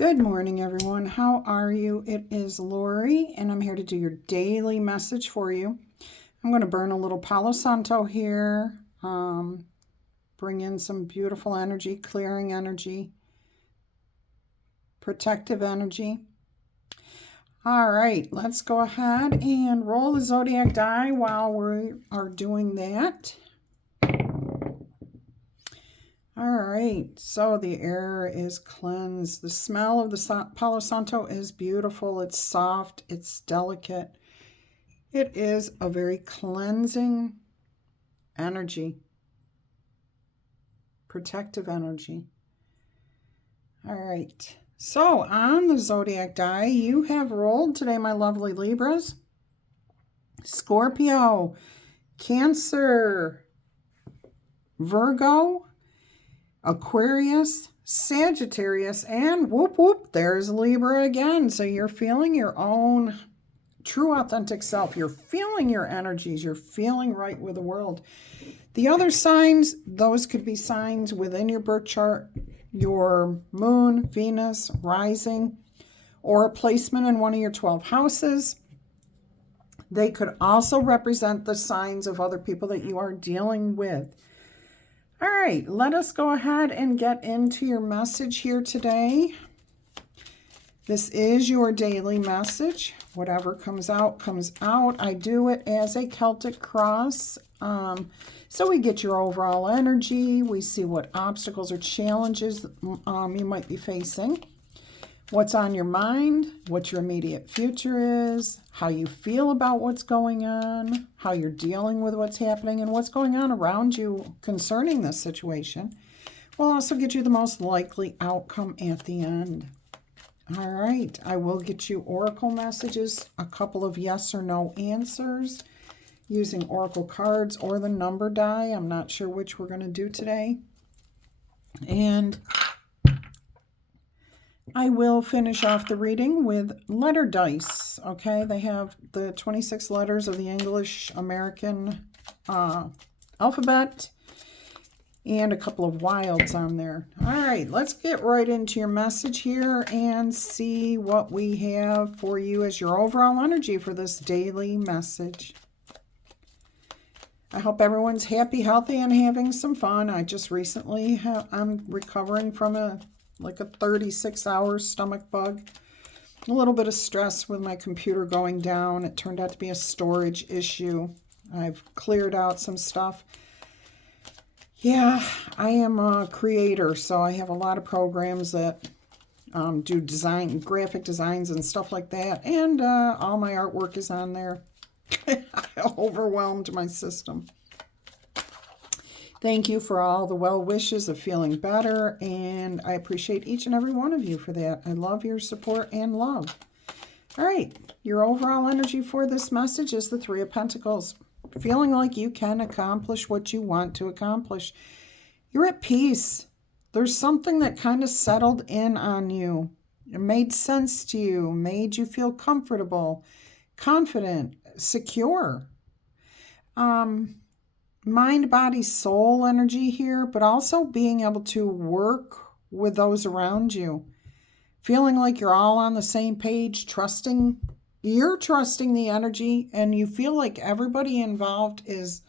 Good morning, everyone. How are you? It is Laurie, and I'm here to do your daily message for you. I'm going to burn a little Palo Santo here, bring in some beautiful energy, clearing energy, protective energy. All right, let's go ahead and roll the zodiac die while we are doing that. All right, so the air is cleansed. The smell of the Palo Santo is beautiful. It's soft. It's delicate. It is a very cleansing energy, protective energy. All right, so on the zodiac die, you have rolled today, my lovely Libras. Scorpio, Cancer, Virgo, Aquarius, Sagittarius, and whoop whoop, there's Libra again. So you're feeling your own true authentic self. You're feeling your energies. You're feeling right with the world. The other signs, those could be signs within your birth chart, your moon, Venus, rising, or a placement in one of your 12 houses. They could also represent the signs of other people that you are dealing with. All right, let us go ahead and get into your message here today. This is your daily message. Whatever comes out, comes out. I do it as a Celtic cross. So we get your overall energy. We see what obstacles or challenges you might be facing. What's on your mind, what your immediate future is, how you feel about what's going on, how you're dealing with what's happening, and what's going on around you concerning this situation. We'll also get you the most likely outcome at the end. All right, I will get you oracle messages, a couple of yes or no answers using oracle cards or the number die. I'm not sure which we're going to do today. And I will finish off the reading with letter dice, okay? They have the 26 letters of the English American alphabet and a couple of wilds on there. All right, let's get right into your message here and see what we have for you as your overall energy for this daily message. I hope everyone's happy, healthy, and having some fun. I just recently I'm recovering from a 36-hour stomach bug. A little bit of stress with my computer going down. It turned out to be a storage issue. I've cleared out some stuff. Yeah, I am a creator, so I have a lot of programs that do graphic designs and stuff like that. And all my artwork is on there. I overwhelmed my system. Thank you for all the well wishes of feeling better, and I appreciate each and every one of you for that. I love your support and love. All right, your overall energy for this message is the Three of Pentacles. Feeling like you can accomplish what you want to accomplish. You're at peace. There's something that kind of settled in on you. It made sense to you, made you feel comfortable, confident, secure. Mind, body, soul energy here, but also being able to work with those around you. Feeling like you're all on the same page, you're trusting the energy, and you feel like everybody involved is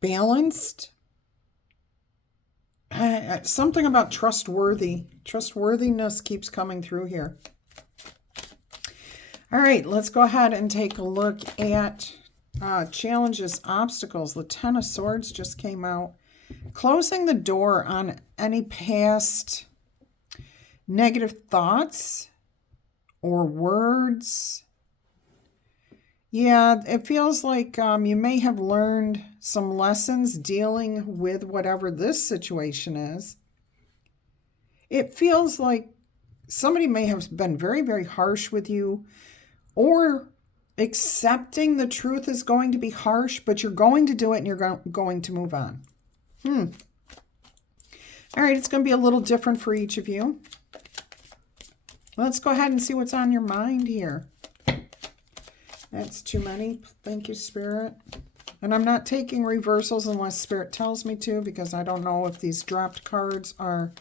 balanced. Something about trustworthiness keeps coming through here. All right, let's go ahead and take a look at challenges, obstacles. The Ten of Swords just came out. Closing the door on any past negative thoughts or words. Yeah, it feels like you may have learned some lessons dealing with whatever this situation is. It feels like somebody may have been very, very harsh with you, or accepting the truth is going to be harsh, but you're going to do it and you're going to move on. All right, it's going to be a little different for each of you. Let's go ahead and see what's on your mind here. That's too many. Thank you, Spirit. And I'm not taking reversals unless Spirit tells me to, because I don't know if these dropped cards are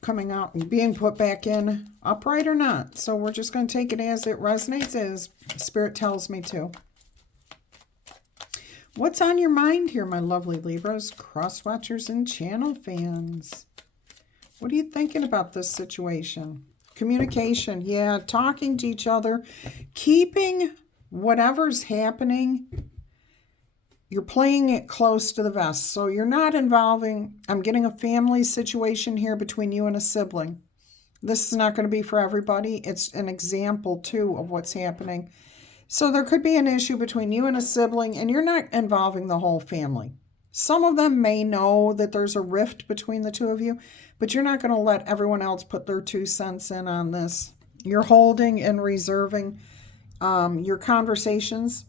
coming out and being put back in, upright or not. So we're just going to take it as it resonates, as Spirit tells me to. What's on your mind here, my lovely Libras, cross watchers, and channel fans? What are you thinking about this situation? Communication, yeah, talking to each other, keeping whatever's happening. You're playing it close to the vest. So you're not involving, I'm getting a family situation here between you and a sibling. This is not going to be for everybody. It's an example, too, of what's happening. So there could be an issue between you and a sibling, and you're not involving the whole family. Some of them may know that there's a rift between the two of you, but you're not going to let everyone else put their 2 cents in on this. You're holding and reserving your conversations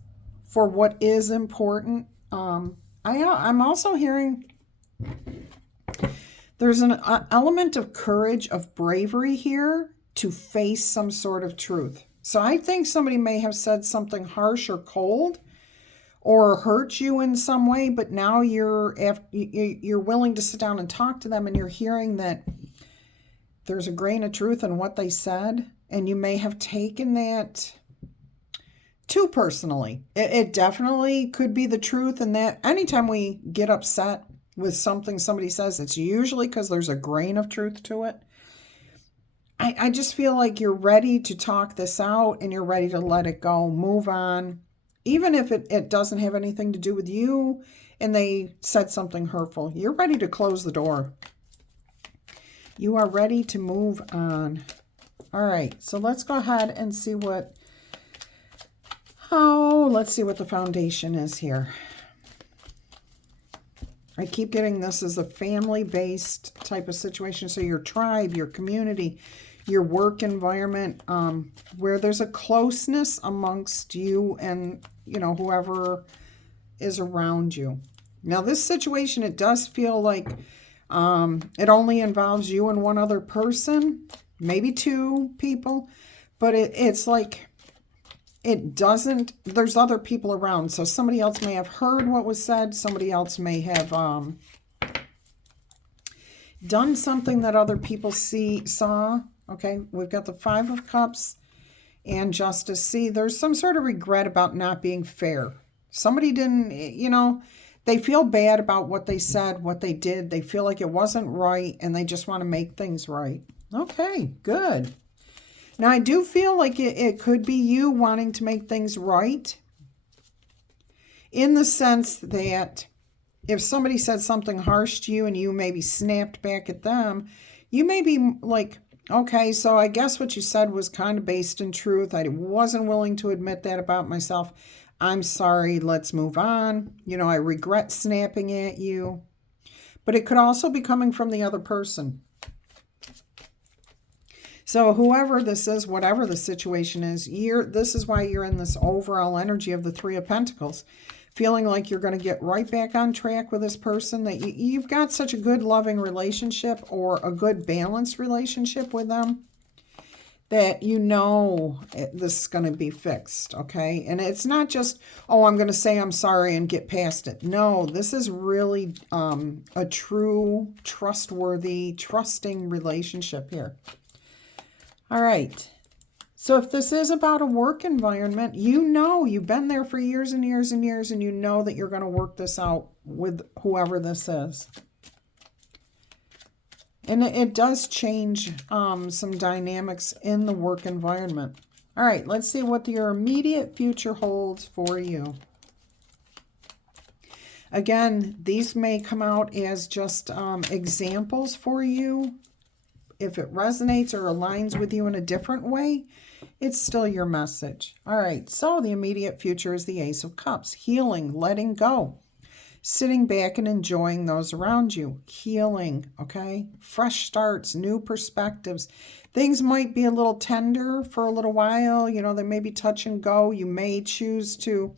for what is important. I'm also hearing there's an element of courage, of bravery here to face some sort of truth. So I think somebody may have said something harsh or cold or hurt you in some way, but now you're willing to sit down and talk to them, and you're hearing that there's a grain of truth in what they said, and you may have taken that too personally. It definitely could be the truth, and that anytime we get upset with something somebody says, it's usually because there's a grain of truth to it. I just feel like you're ready to talk this out, and you're ready to let it go, move on. Even if it doesn't have anything to do with you and they said something hurtful, you're ready to close the door. You are ready to move on. All right, so let's go ahead and see let's see what the foundation is here. I keep getting this as a family-based type of situation. So your tribe, your community, your work environment, where there's a closeness amongst you and, whoever is around you. Now, this situation, it does feel like it only involves you and one other person, maybe 2 people, but it's like it doesn't, there's other people around. So somebody else may have heard what was said. Somebody else may have done something that other people saw. Okay, we've got the 5 of Cups and Justice. See, there's some sort of regret about not being fair. Somebody didn't, they feel bad about what they said, what they did. They feel like it wasn't right, and they just want to make things right. Okay, good. Now, I do feel like it could be you wanting to make things right, in the sense that if somebody said something harsh to you and you maybe snapped back at them, you may be like, okay, so I guess what you said was kind of based in truth. I wasn't willing to admit that about myself. I'm sorry, let's move on. I regret snapping at you. But it could also be coming from the other person. So whoever this is, whatever the situation is, this is why you're in this overall energy of the 3 of Pentacles. Feeling like you're going to get right back on track with this person, that you've got such a good loving relationship or a good balanced relationship with them that this is going to be fixed, okay? And it's not just, I'm going to say I'm sorry and get past it. No, this is really a true, trustworthy, trusting relationship here. All right. So if this is about a work environment, you've been there for years and years and years, and you know that you're going to work this out with whoever this is. And it does change some dynamics in the work environment. All right, let's see what your immediate future holds for you. Again, these may come out as just examples for you. If it resonates or aligns with you in a different way, it's still your message. All right, so the immediate future is the Ace of Cups. Healing, letting go. Sitting back and enjoying those around you. Healing, okay? Fresh starts, new perspectives. Things might be a little tender for a little while. They may be touch and go. You may choose to,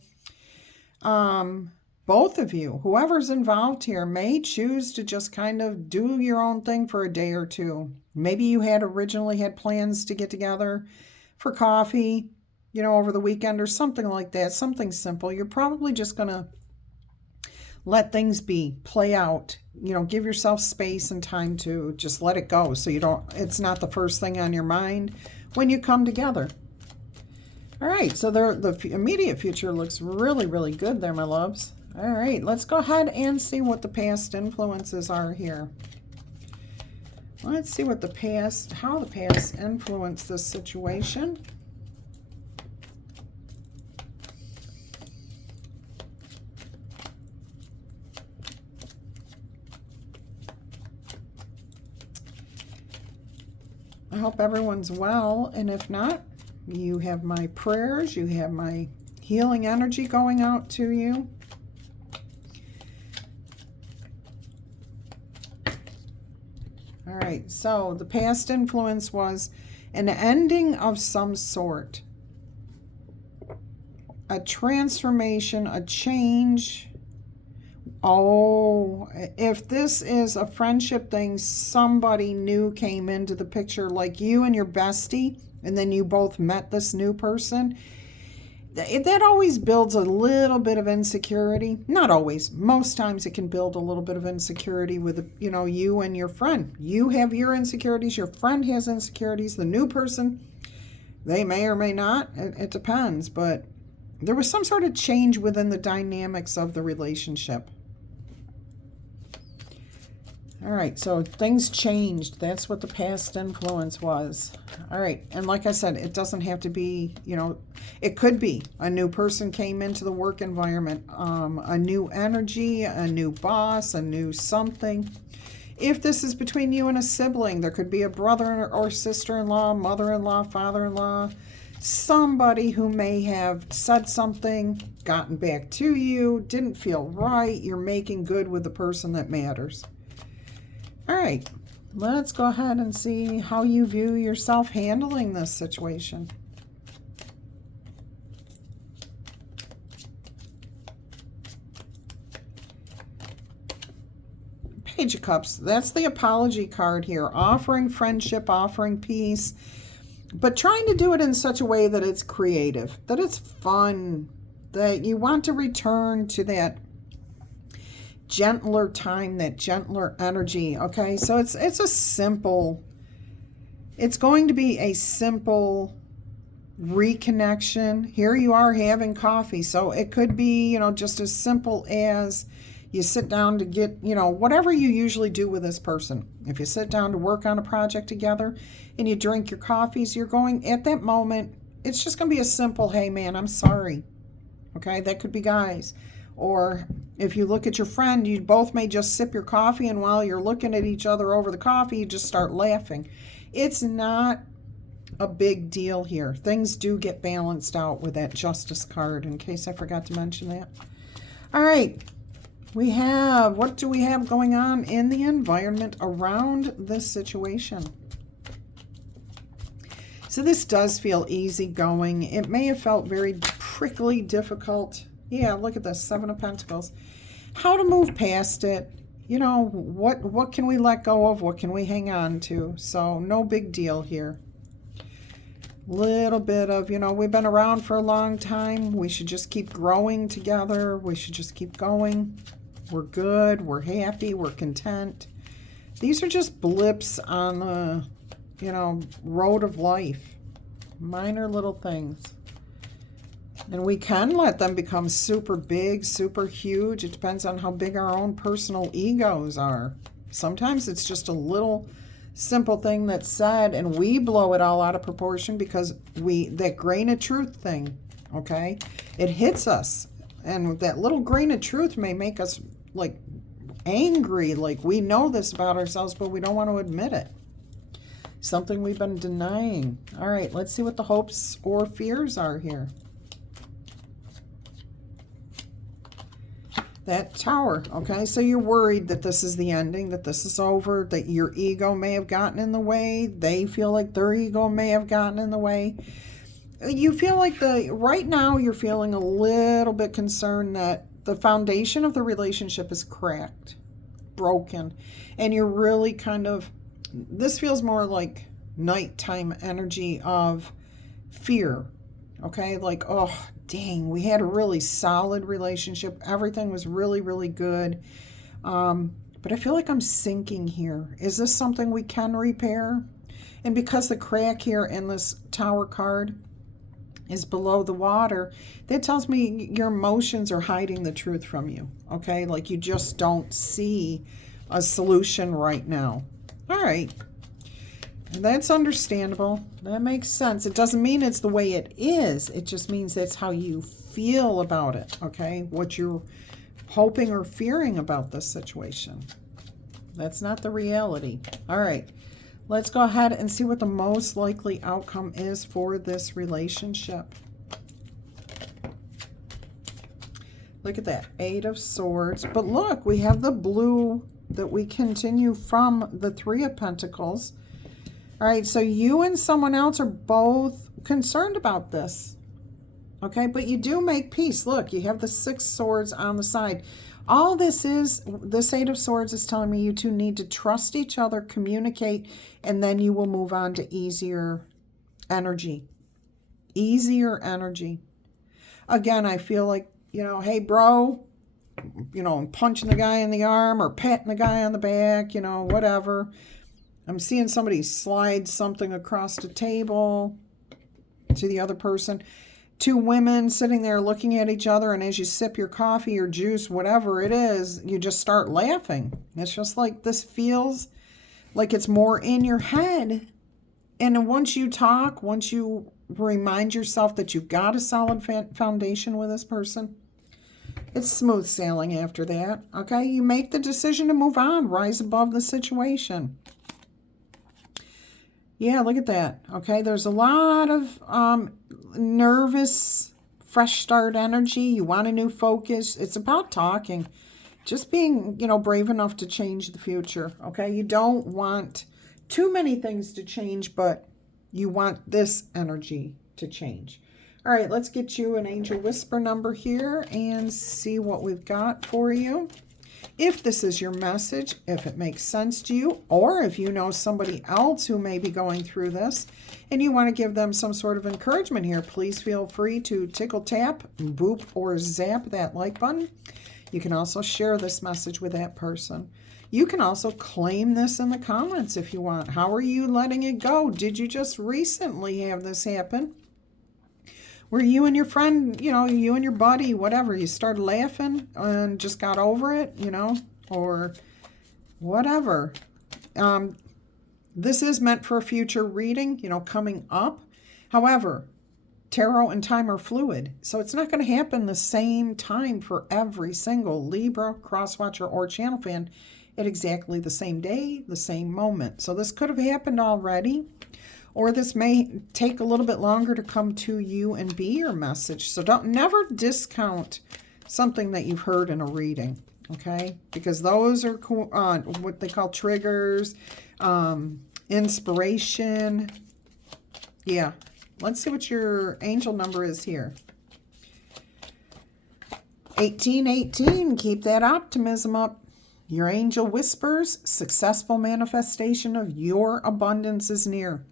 both of you, whoever's involved here, may choose to just kind of do your own thing for a day or 2. Maybe you had originally had plans to get together for coffee, over the weekend or something like that. Something simple. You're probably just going to let things be, play out, give yourself space and time to just let it go, so it's not the first thing on your mind when you come together. All right, so the immediate future looks really, really good there, my loves. All right, let's go ahead and see what the past influences are here. Let's see what how the past influenced this situation. I hope everyone's well, and if not, you have my prayers, you have my healing energy going out to you. All right, so the past influence was an ending of some sort, a transformation, a change. Oh, if this is a friendship thing, somebody new came into the picture, like you and your bestie, and then you both met this new person. That always builds a little bit of insecurity. Not always. Most times it can build a little bit of insecurity with, you and your friend. You have your insecurities. Your friend has insecurities. The new person, they may or may not. It depends. But there was some sort of change within the dynamics of the relationship. All right, so things changed. That's what the past influence was. All right, and like I said, it doesn't have to be, it could be a new person came into the work environment, a new energy, a new boss, a new something. If this is between you and a sibling, there could be a brother or sister-in-law, mother-in-law, father-in-law, somebody who may have said something, gotten back to you, didn't feel right. You're making good with the person that matters. All right, let's go ahead and see how you view yourself handling this situation. Page of Cups, that's the apology card here, offering friendship, offering peace, but trying to do it in such a way that it's creative, that it's fun, that you want to return to that gentler time, that gentler energy. Okay, so it's going to be a simple reconnection. Here you are having coffee, so it could be, just as simple as you sit down to get, whatever you usually do with this person. If you sit down to work on a project together and you drink your coffees, you're going, at that moment, it's just going to be a simple, hey man, I'm sorry. Okay, that could be guys. Or if you look at your friend, you both may just sip your coffee, and while you're looking at each other over the coffee, you just start laughing. It's not a big deal here. Things do get balanced out with that Justice card, in case I forgot to mention that. All right, what do we have going on in the environment around this situation? So this does feel easygoing. It may have felt very prickly, difficult. Yeah, look at this, 7 of Pentacles. How to move past it. What can we let go of? What can we hang on to? So no big deal here. Little bit of, we've been around for a long time. We should just keep growing together. We should just keep going. We're good. We're happy. We're content. These are just blips on the, road of life. Minor little things. And we can let them become super big, super huge. It depends on how big our own personal egos are. Sometimes it's just a little simple thing that's said and we blow it all out of proportion because that grain of truth thing, okay? It hits us. And that little grain of truth may make us like angry, like we know this about ourselves, but we don't want to admit it. Something we've been denying. All right, let's see what the hopes or fears are here. That Tower, okay? So you're worried that this is the ending, that this is over, that your ego may have gotten in the way. They feel like their ego may have gotten in the way. You feel like right now you're feeling a little bit concerned that the foundation of the relationship is cracked, broken, and you're really this feels more like nighttime energy of fear, okay? Like, oh, dang, we had a really solid relationship. Everything was really, really good. But I feel like I'm sinking here. Is this something we can repair? And because the crack here in this Tower card is below the water, that tells me your emotions are hiding the truth from you, okay? Like you just don't see a solution right now. All right. That's understandable. That makes sense. It doesn't mean it's the way it is. It just means that's how you feel about it, okay? What you're hoping or fearing about this situation. That's not the reality. All right. Let's go ahead and see what the most likely outcome is for this relationship. Look at that. 8 of Swords. But look, we have the blue that we continue from the 3 of Pentacles. All right, so you and someone else are both concerned about this. Okay, but you do make peace. Look, you have the 6 swords on the side. All this 8 of Swords is telling me you two need to trust each other, communicate, and then you will move on to easier energy. Easier energy. Again, I feel like, hey, bro, punching the guy in the arm or patting the guy on the back, whatever. I'm seeing somebody slide something across the table to the other person. 2 women sitting there looking at each other, and as you sip your coffee or juice, whatever it is, you just start laughing. It's just like this feels like it's more in your head. And once you talk, once you remind yourself that you've got a solid foundation with this person, it's smooth sailing after that. Okay, you make the decision to move on, rise above the situation. Yeah, look at that. Okay, there's a lot of nervous, fresh start energy. You want a new focus. It's about talking. Just being, brave enough to change the future. Okay, you don't want too many things to change, but you want this energy to change. All right, let's get you an Angel Whisper number here and see what we've got for you. If this is your message, if it makes sense to you, or if you know somebody else who may be going through this and you want to give them some sort of encouragement here, please feel free to tickle, tap, boop, or zap that like button. You can also share this message with that person. You can also claim this in the comments if you want. How are you letting it go? Did you just recently have this happen? Where you and your friend, you and your buddy, whatever, you started laughing and just got over it, or whatever. This is meant for a future reading, coming up. However, tarot and time are fluid, so it's not going to happen the same time for every single Libra, crosswatcher, or channel fan at exactly the same day, the same moment. So this could have happened already. Or this may take a little bit longer to come to you and be your message. So never discount something that you've heard in a reading, okay? Because those are what they call triggers, inspiration. Yeah. Let's see what your angel number is here. 1818. Keep that optimism up. Your angel whispers, successful manifestation of your abundance is near.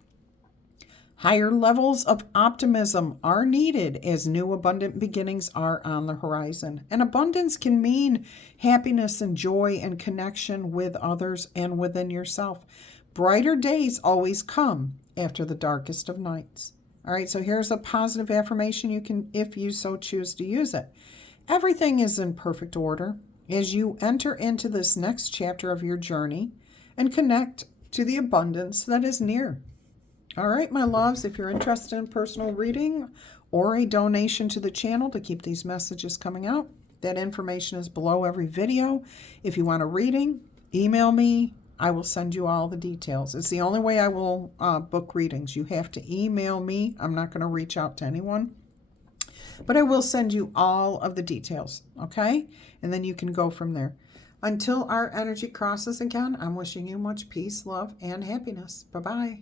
Higher levels of optimism are needed as new abundant beginnings are on the horizon. And abundance can mean happiness and joy and connection with others and within yourself. Brighter days always come after the darkest of nights. All right, so here's a positive affirmation you can, if you so choose to use it. Everything is in perfect order as you enter into this next chapter of your journey and connect to the abundance that is near. All right, my loves, if you're interested in personal reading or a donation to the channel to keep these messages coming out, that information is below every video. If you want a reading, email me. I will send you all the details. It's the only way I will book readings. You have to email me. I'm not going to reach out to anyone. But I will send you all of the details, okay? And then you can go from there. Until our energy crosses again, I'm wishing you much peace, love, and happiness. Bye-bye.